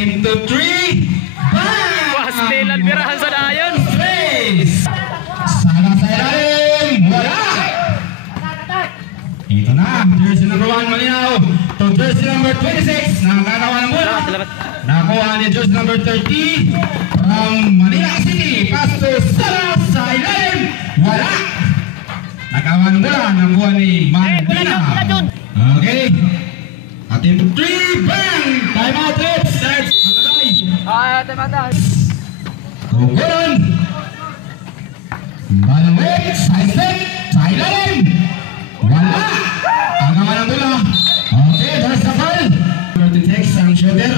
Attempt to 3. Bang! Pastel ang birahan sa dayon. Trace! Sana sa ilalim! Wala! Ito na, jersey number 1 malinaw. To jersey number 26. Nakakawa ng bola. Nakuha ni jersey number 30 from Manila City. Pass to Sara sa ilalim. Wala! Nakawa ng bola. Nakuha ni Mandina. Okay. Attempt 3. Bang! Time out. Starts. Matatay. Tugulan. Balawin. Side step. Sa ilalim. Wala! Agawan ang bola. Okay, there's the ball. Number 26 ang shooter.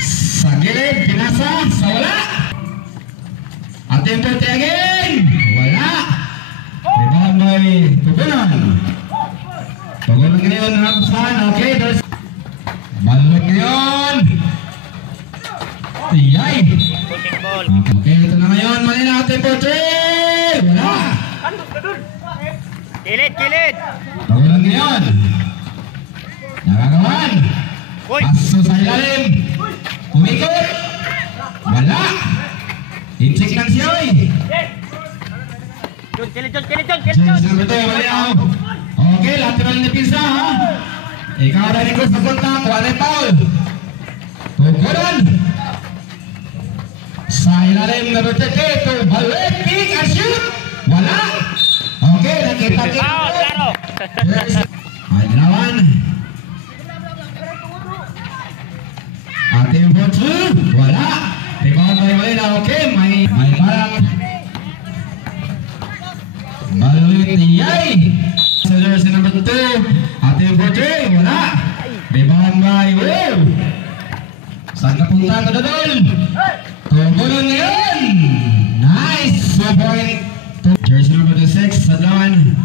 Sa gilid, pinasa. Sa wala. Attempt 30 again. Wala. Rebound by Tugulan. Tugulan ngayon. Hapsan. Okay, there's balot ngayon. Iyay. Okay, ito na ngayon. Manila, attempt 3. Wala. Kilid. Tugulan ngayon. Nakagawan. Paso sa ilalim. Umikot. Wala. Incheck lang siya, oy. Kilid. James number 2, malinaw. Okay, lateral ni Pisa, ha? Ikaw na rin ko sa kontak. Wala foul. Tugulan. Sa ilalim number 32. Balik, kick, and shoot. Wala. Okay, nakita. Claro. Ay, ginawan. Ating botsu. Wala. Rebound by Malina. Okay, may parang balut Iyay. Sa jersey number 2. Ating botsu. Wala. Rebound by Will. Saan ka punta ka doon? Tugulan ngayon. Nice. 2 point. Jersey number 6, Sadlawan.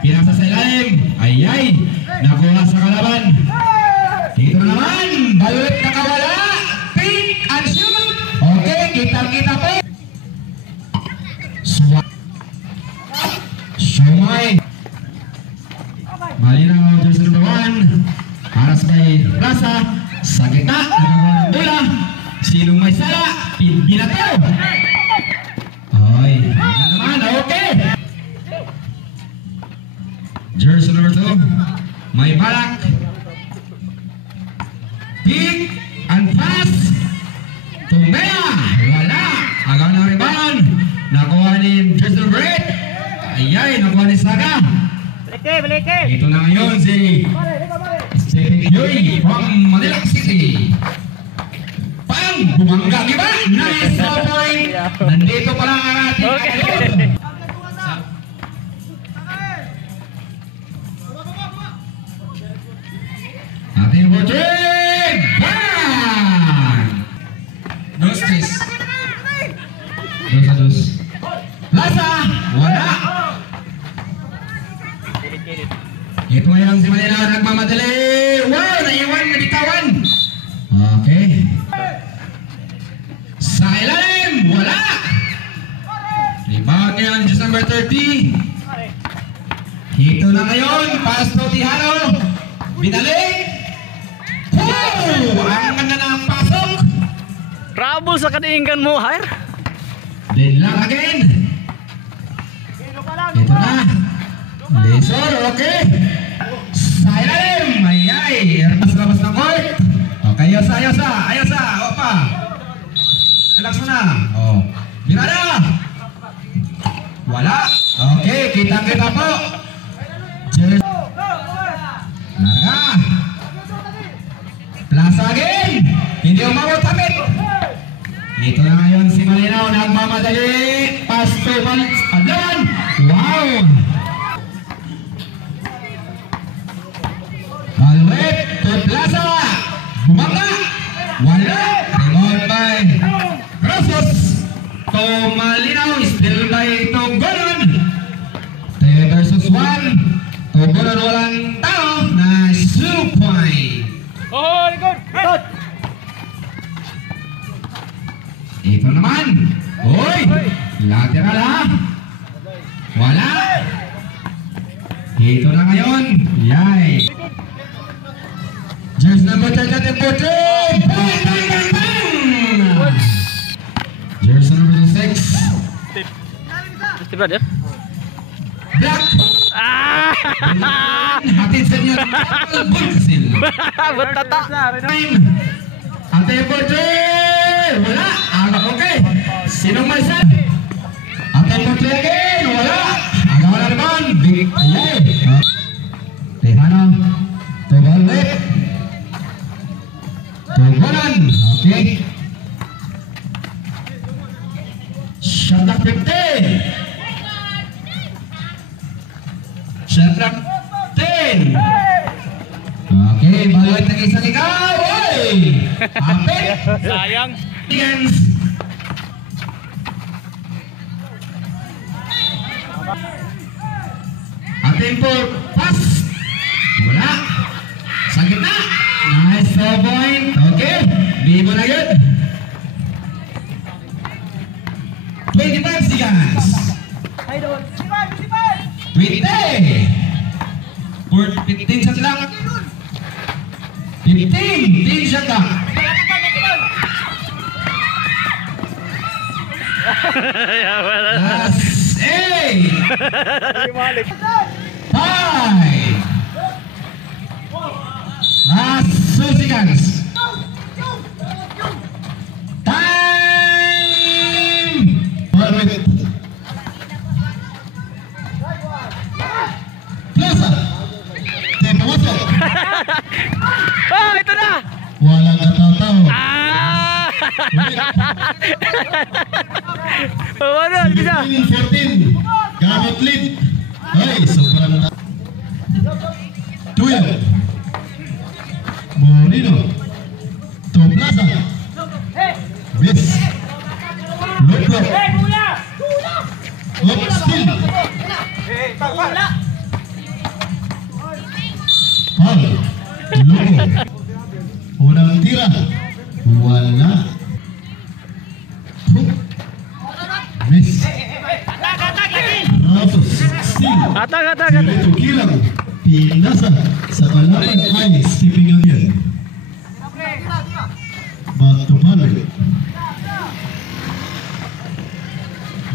Pinasa sa ilalim. Ayay. Nakuha sa kalaban. Dito naman. Balut nakawala. Pick and shoot. Okay, kita po. Shumay. Malinaw, jersey number 1. Aras by Plaza. Sa gitna. Nakakuha ng bola. Sinong may sala? Binato. Ay, naman, okay. Jersey number 2, may balak. Pick and pass. Tumea. Wala. Agaw na rebound. Nakuha ni jersey number 8. Ayay, nakuha ni Saga. Balik. Ito na ngayon si Stephen Yoy from Manila City. Bumangga, di ba? Nice point! Nandito pala ang ating ating butring! Bang! Dos. Plaza! Wala! Ito ngayon si Manila nagmamadali! Wow! Naiwan! Nabitawan! Okay. Sa ilalim, wala. Rebound ngayon, just number 30. Ito na ngayon, pass to Tihano. Binalik. Wow! Ang ganda ng pasok. Trouble sa kaniingan mo, Hair. Then lang again. Ito na. Laser, okay. Sa ilalim, ayay. Labas ng court. Okay, ayosa. Opa. Relax mo na. Oh. Mirada! Wala. Okay, kita po. Larga. Plaza again. Hindi umabot tamit. Ito na ngayon si Malinaw. Nagmamadali. Pass to Adlan. Wow. Balwet to Plaza. Bumangga. Wala. Rebound by Rosos to Malinaw, still by Tugulan. 3 versus 1. Tugulan walang tao na 2 point. Oh, good. Ito naman. Uy! Lateral ha. Wala. Ito na ngayon. Yay. Jersey number 30 and 14. Bang, bang, bang, bang. brother. Black. Ah! Hatid sa inyo ang Bulkasil. Betata. Ate Portre. Wala. Agak okay. Sinong may set? Ate Portre again. Wala. Agak wala naman. Big. Ayay. Tejano. Tobalik. Tobalan. Okay. Shot na 50. Shot na 10. Okay, balik lagi isang ikaw. Oy! Apit. Sayang. Against. Ating po, pass. Wala. Sa gitna. Nice throw point. Okay. Bibo na yun. 25 seconds. 20. 15 shot lang. 15. 10 shot lang. Ya, wala. Last 8. 5. Last 2 seconds. Time. 1 minute. Plaza. Tempo masuk. Oh, itu dah. Walang katataw. Ah! Oh, ano, bisa. 14. Gamit lead. Ay, sobrang Tuyo. Morino. To Plaza. Miss. Loplo. Up still. Hal. Logo. Unang tira. Wala. Hook. Miss. Ratos. Still. Atak. Dito kilang. Pinasa sa kalaban ay skipping again. Back to Palme.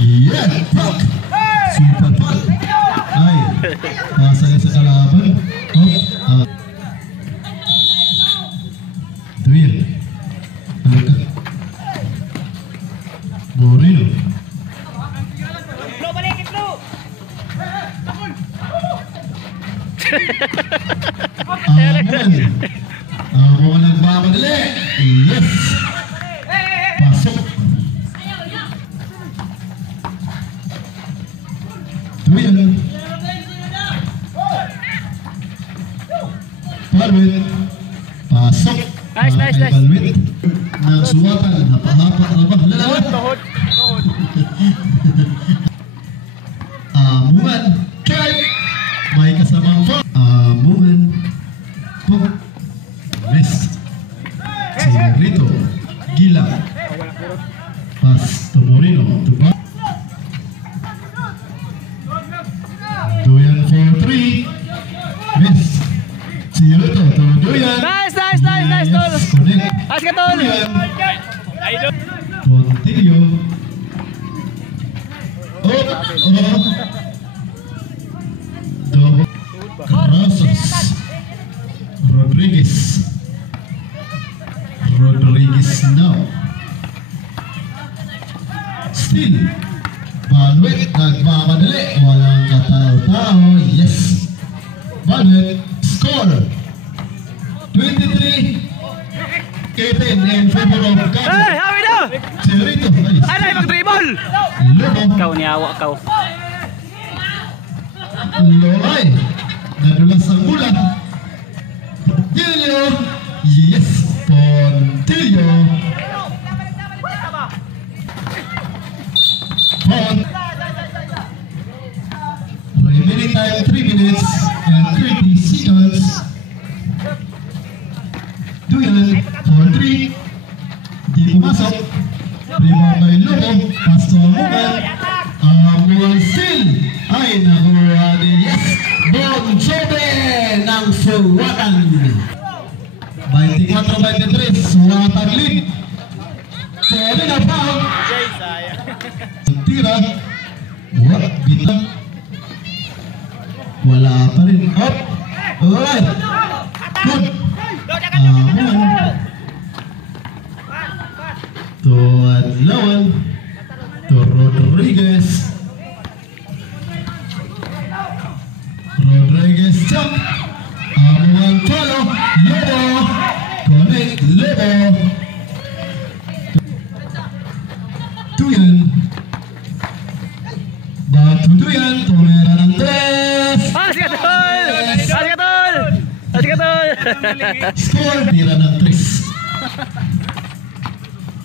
Yeah, fuck. Super fuck. Ay, pasaya sa kalaban. Oh, Duyan. Alaga. Moreno. Amo nagmamadali. Yes. Pasok. Duyan. Palwit. Pasok. Nice. Palwit. Nagsuwatan. Napahapa na ba? Lalawan. Amungan. Try. May kasamang foul. Amungan. Puk. Miss. Rito. Gila. Pas to Moreno. To back. Duyan for 3. Miss. Rito to Duyan. Nice, tol. Connect. Nice ka, tol. Duyan. Idol. Continue. Double. Rosas. Rodriguez now. Still. Balwet nagmamadali. Walang katao-tao. Yes. Balwet. Score. 23. 18 in favor of Cabo. Hey, hawi na. Cerrito. Ay, mag-dribble. Lobo. Kau ni awak kau. Lolay. Nadulas ang bulan. Pontillo. Yes. Pontillo. Remaining time 3 minutes and 30 seconds. Duyan for 3. Di pumasok. Rebound by Lobo. Pass to Amungan. Amungan still. Ay, nakuha ni Yes. Bon Jobe ng Suwatan. 24-23. Suwatan lead. Pwede na foul. Tira. What? Bitang. Wala pa rin. Up. Alright. Good. To Adlawan. To Rodriguez. Rodriguez jump. Amuan follow. Lobo. Connect. Lobo. Duyan. Batu Duyan. Tumera ng tres. Sige tol! Sige tol! Sige tol! Score. Tira ng tres.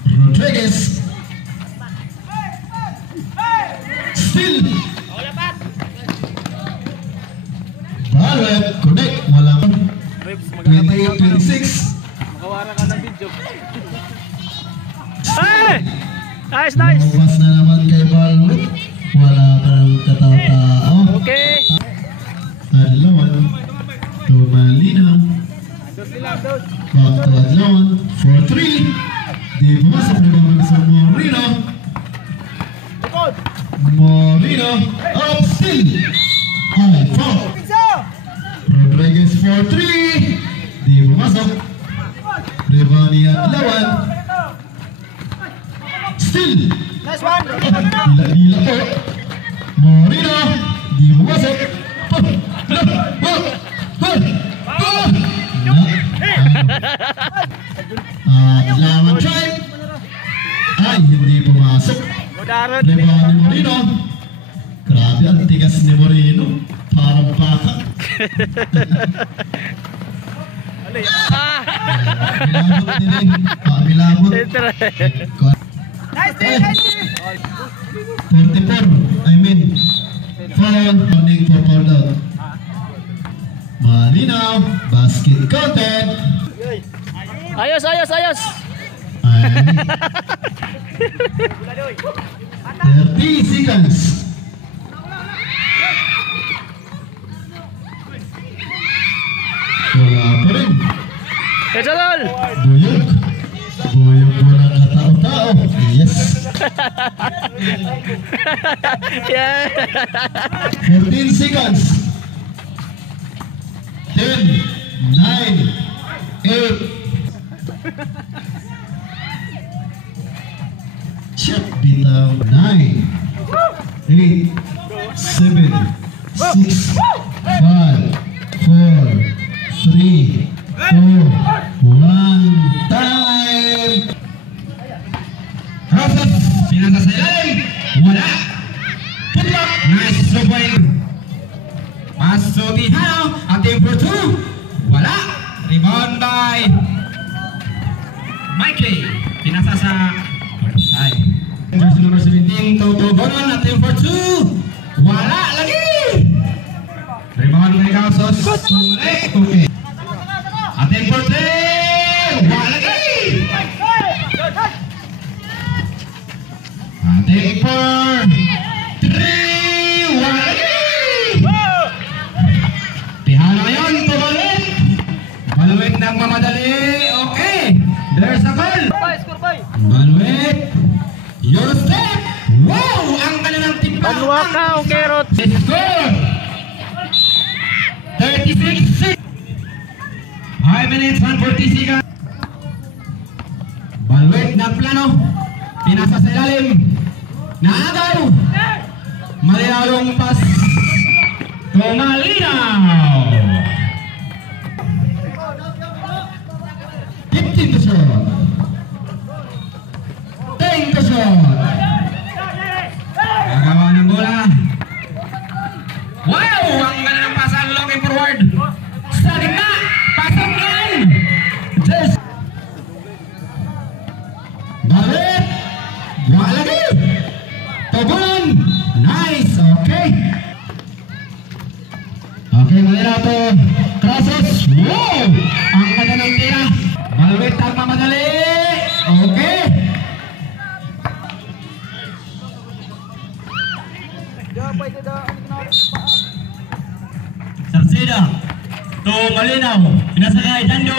Rodriguez. Still. Balet. Connect. Walang. 28-26. Makawara ka ng video. Hey! Nice, nice! Lumabas na naman kay Balet. Wala ka ng katao-tao. Okay. Adlawan. Tumalinaw. Back to Adlawan. 4-3. Di pumasok na naman sa Moreno. Moreno. Up still. High foul. Rodriguez 4-3. Di pumasok. Rebound ni Adlawan. Still. Nice one! Gila-gila po. Moreno. Di pumasok. Adlawan try. Ay, hindi pumasok. Mudaran. Rebound ni Moreno. Grabe, ang tigas ni Moreno. Parang baka. Ano yan? Ah! Milabot din eh. Milabot. Nice day, nice day! 44, I mean, foul, running for foul out. Malinaw, basket counted. Ayos, ayos, ayos! And 30 seconds. Wala pa rin. Kaya tol! Buyog. Buyog walang katao-tao. Yes. Yeah! 14 seconds. 10, 9, 8. Shot bitaw. 9, 8, 7, 6, 5, 4, 3, 2, 1. Time! Rosas, pinasa sa ilalim. Wala. Putlock. Nice slow point. Pass to Tihano. Ating for two. Wala. Rebound by Mikey. Pinasa sa ay. Jersey number 17. Toto Bonon. Ating for two. Wala lagi. Rebound by Kausos. Sulit. Okay. Ating for three. Wala lagi. Ating for three. Wala lagi. Tihano ngayon, tumalit. Baluit ng mamadali. Okay. There's a goal. Score boy! Baluit. Your step. Wow! Ang ganda ng timpa. Panwakaw, Kerot! Score. 36. 5 minutes, 140 seconds. Baluit ng plano. Pinasa sa ilalim. Naagaw. Malayalong pas. Tumalinaw. 15 to shot. 10 to shot. Nagawa ng bola. Wow! Ang ganda ng pasang looking forward. Sa gitna. Pasang line. Just. Balit. Wala lagi. Tubulan. Nice. Okay. Okay, muli na ito. Crosses. Wow! Ang ganda ng tira. Baluit ang mamadali. Okay. Sarsida. To Malinaw. Pinasakay. Dando.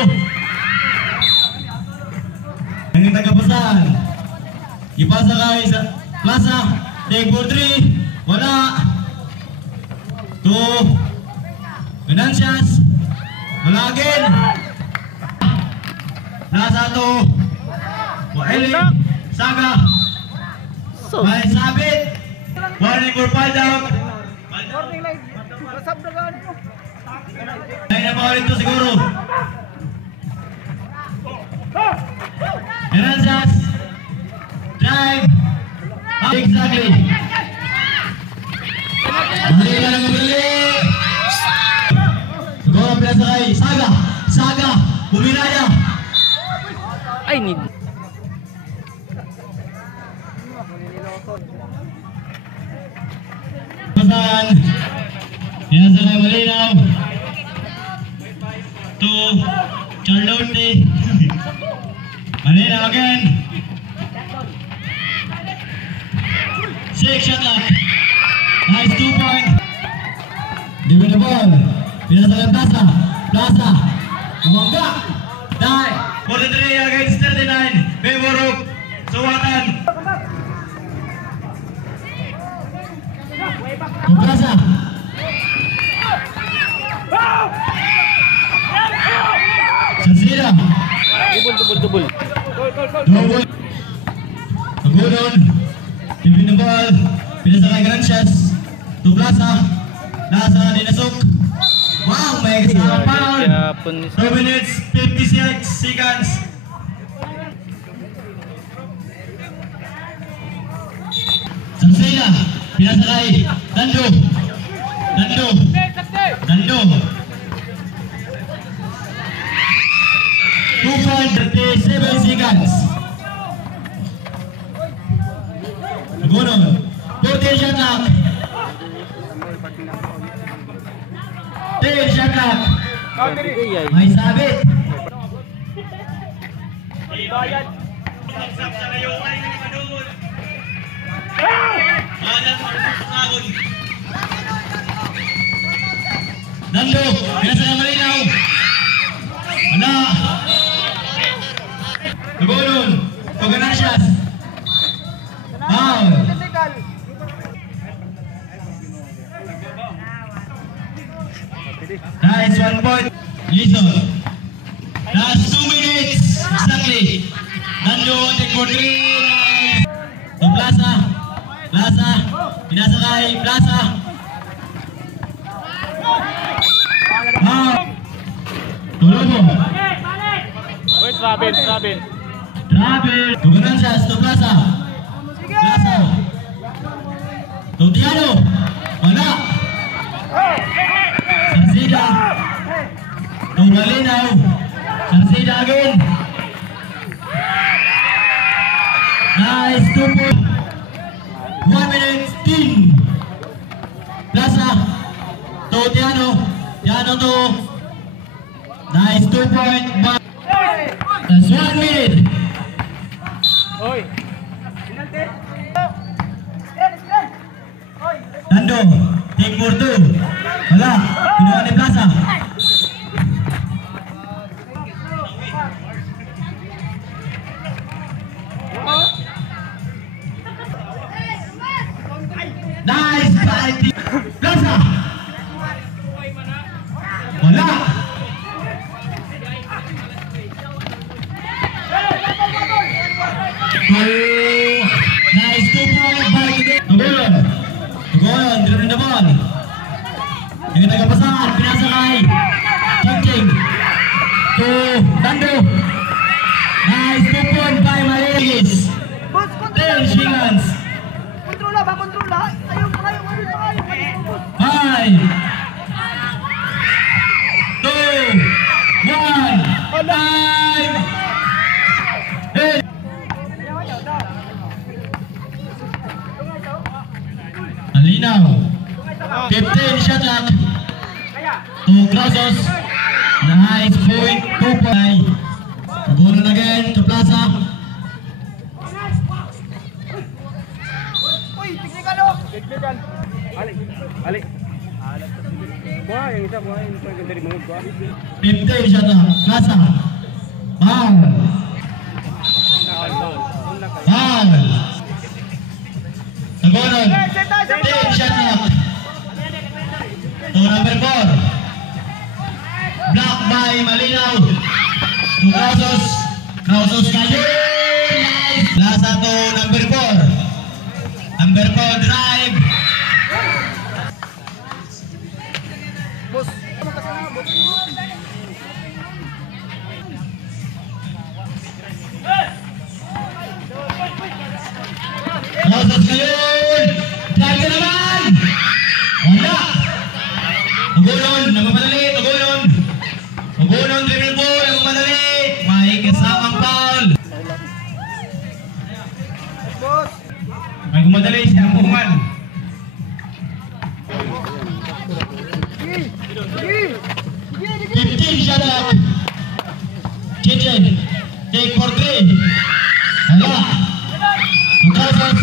Ang tagapasan. Ipasakay sa plaza. Take for 3. Wala. 2. Ganancias. Wala again. Plaza 2. Waeli. Saga. So, May sabit. Warning for fall down. warning light. Masab na gani mo. Ay na pa ulit to siguro. Ganancias. Drive. Exactly. Mali ka lang mabili. Siguro ang pinasakay. Saga. Saga. Bumiraya. Ay, need. Pasan. Pinasakay malinaw. 2. Charlotte. Malinaw again. 6 shot lock. Nice 2 point. Give the ball. Pinasakay Plaza. Plaza. Umangga. Die. 43 against 39. Favor of Suwatan. Plaza. Sansira. Double. Double. Agudon. Giving the ball. Pinasakay Ganancias. To Plaza. Plaza dinasok. Wow, may kasama foul. 2 minutes, 56 seconds. Sansila. Pinasakay. Dando. Dando. Dando. 2.37 seconds. Agudon. 14 shot clock. 10 shot clock. May sabit. Nando, pinasakay malinaw. Wala. Nagulon. Ganancias. Foul. Nice 1 point. Listen. Last 2 minutes. Exactly. Nando, take for 3. To Plaza. Plaza. Pinasakay. Plaza. Tulobo. Wait, Robin. Travel. To Ganancias. To Plaza. Plaza. To Tiano. Wala. Sansida. To Malinaw. Sansida again. Nice 2 point. 1 minute 10. Plaza. To Tiano. Tiano to. Nice 2 point. That's 1 minute. Oy. Nando, take for 2. Wala, ginawa ni Plaza. Nice fighting. Plaza. Wala. Oh, nice 2 point by Tugulon. Tugulon, dribbling the ball. Yung nagapasahan, pinasakay. Ching. To Nando. Nice 2 point by Maligis. 10 seconds. Kontrola. Ayaw. 5, 2, 1. Time. Hey. Alinaw. 15 shot clock. To Clausos. Nice point. 2 point. Tugulon again to Plaza. Uy, tiknikan o! Ali. Buah, yang isa buah yung ganda rin mga buah. 15 shot clock. Plaza. Foul. Foul. Tugulon. 10 shot clock. To number 4. Block by Malinaw. To Crausos. Crausos kayo. Nice. Lasa to number 4. Number 4 drive. Boss. Magkasama, boss. Crausos kayo. Drive ka naman. Wala. Tugunon. Nagmamadali. Tugunon. Tugunon. Dribble ball. Nagmamadali. May kasamang foul. Boss. May gumadali siya ang buhungan. Sige. Sige. Sige. 15 shot clock. Kitchen. Take for 3. Hala. Crausos.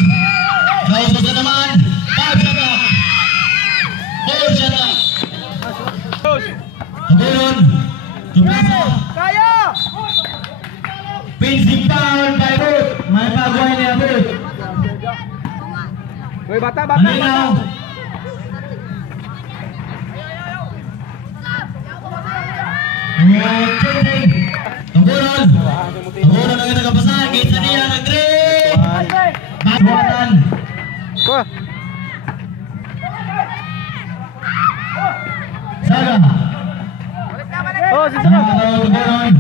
Crausos na naman. 5 shot clock. 4 shot clock. Tugunon. Tuplaso. Kaya! Pinching foul by Ruth. May pagawin niya Ruth. Hoy, bata. Malinaw. Kitchen. Tugunon. Tugunon ang nagapasan. Kitsa niya nag-trip. Batuan. Ko. Saga. Oh, si Saga daw Tugunon.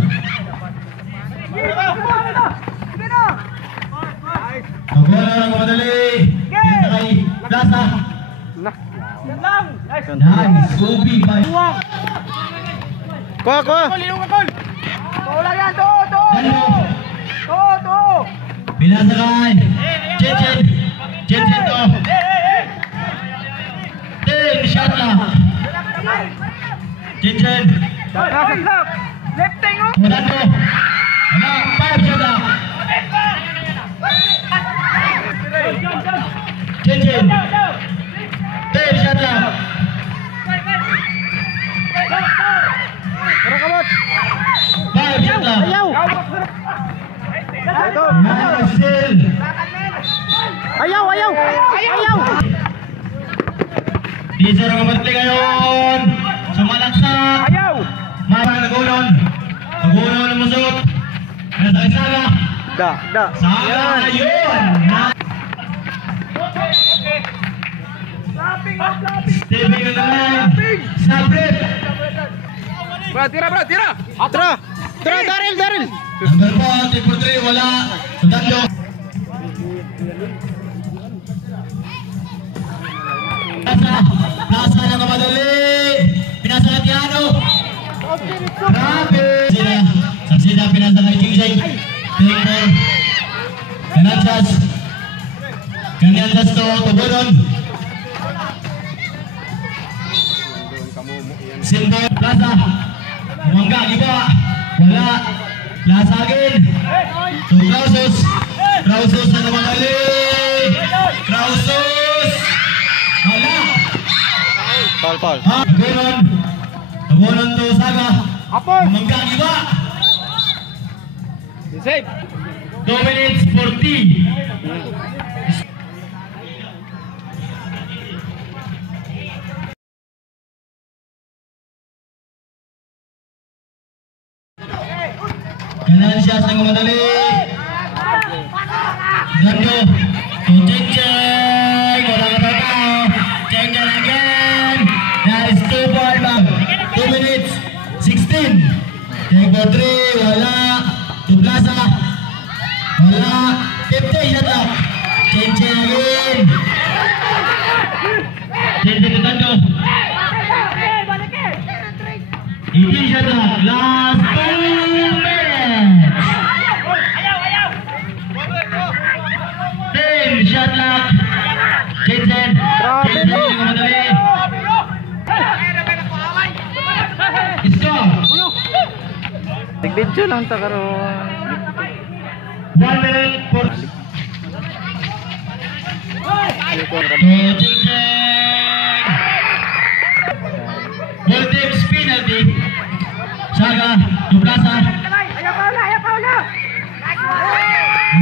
Sige na! Tugunon ang madali. Pinta kay Plaza. Na. Yan lang! Nice! Nice. Gobi by Ko. Oo lang yan! To! Dalo. To! Pinasakay. Kitchen. Kitchen to. 10 shot clock. Kitchen. Lefting oh! Mudando. Ano? 5 shot clock. Kitchen. 10 shot clock. Tara kamot. 5 shot clock. Ayaw. Nice still. Ayaw. Dito na kamarti ngayon. Sumalaksak. Ayaw. Marang nagunon. Nagunon ng musot. Nasa Saga. Da. Saga ayun. Stepping on the line. Sabrit. Tira. Tira, Daryl. Number 4, take for 3, wala. Sundalo. Plaza na kamadali. Pinasa na Tiano. Grabe. Saksida pinasa kay Kingsay. Take for. Kanyansas to Tugunon. Simbo Plaza. Umangga, giba. Wala. Plaza again. To Crausos na kamadali. Crausos. Wala. Paul. Tugunon to Saga. Apol. Umangga, giba. Save. 2 minutes 40. Kanan siya sa kamadali. Gando. To Cheng. Wala ka tao. Cheng again. Nice 2 point back. 2 minutes 16. Take for 3. Wala. To Plaza. Wala. 50 shot up. Cheng again. Cheng to Gando. 18 shot up. Last 2 minutes. 10 shot clock. Kitchen yung madali. Score. Tig-video lang ta karon. 1 minute for Kitchen. Full team's penalty. Saga to Plaza. Ayaw Paula!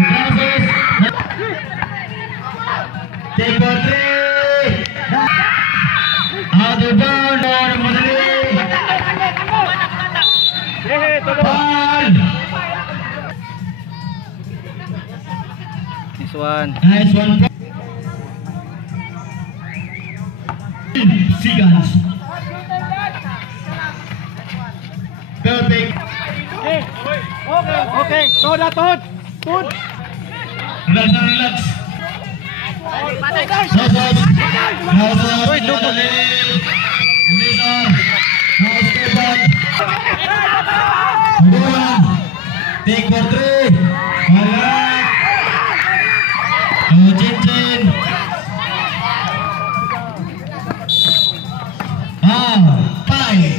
Crausos. Take for 3. Nice one. Nice one. Seconds. Perfect. Okay. Tuhod na, tuhod. Tuhod. Relax na, relax. Patay, guys. Houses. Uy, double. Ulisan. House Stefan. Buwan. Take for 3. Malak. Cincin. Five.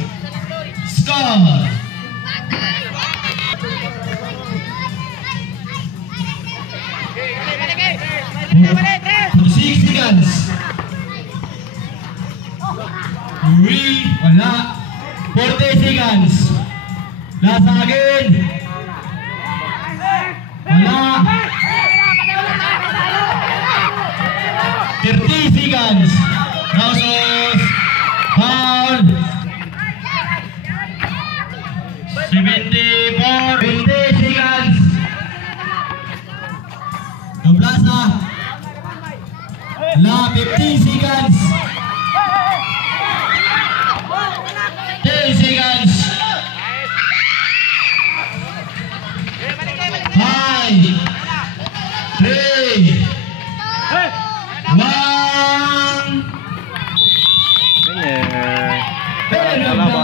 Score. 6 seconds. Wala. 40 seconds. Last again. Wala. 30 seconds. Houses. Foul. 74. 20 seconds. 12 na. La 15 seconds. 10 seconds. 5, 3, 1. Winner. Salamat.